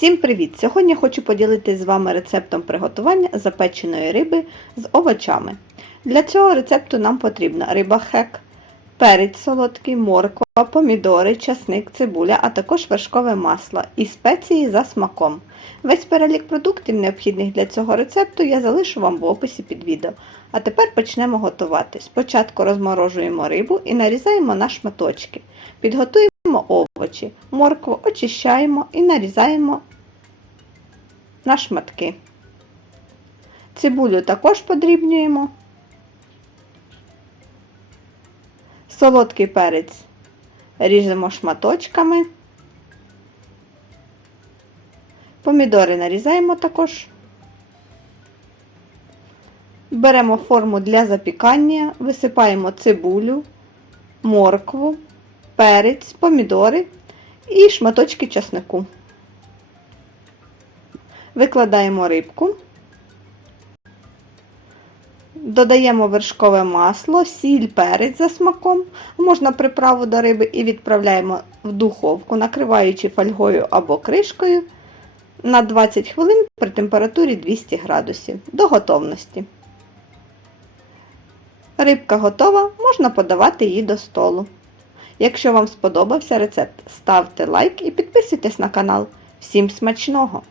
Всім привіт! Сьогодні хочу поділитися з вами рецептом приготування запеченої риби з овочами. Для цього рецепту нам потрібна риба хек, перець солодкий, морква, помідори, часник, цибуля, а також вершкове масло і спеції за смаком. Весь перелік продуктів, необхідних для цього рецепту, я залишу вам в описі під відео. А тепер почнемо готувати. Спочатку розморожуємо рибу і нарізаємо на шматочки. Підготуємо овочі. Моркву очищаємо і нарізаємо на шматки. Цибулю також подрібнюємо. Солодкий перець ріжемо шматочками. Помідори нарізаємо також. Беремо форму для запікання, висипаємо цибулю, моркву, перець, помідори і шматочки часнику. Викладаємо рибку, додаємо вершкове масло, сіль, перець за смаком, можна приправу до риби і відправляємо в духовку, накриваючи фольгою або кришкою на 20 хвилин при температурі 200 градусів до готовності. Рибка готова, можна подавати її до столу. Якщо вам сподобався рецепт, ставте лайк і підписуйтесь на канал. Всім смачного!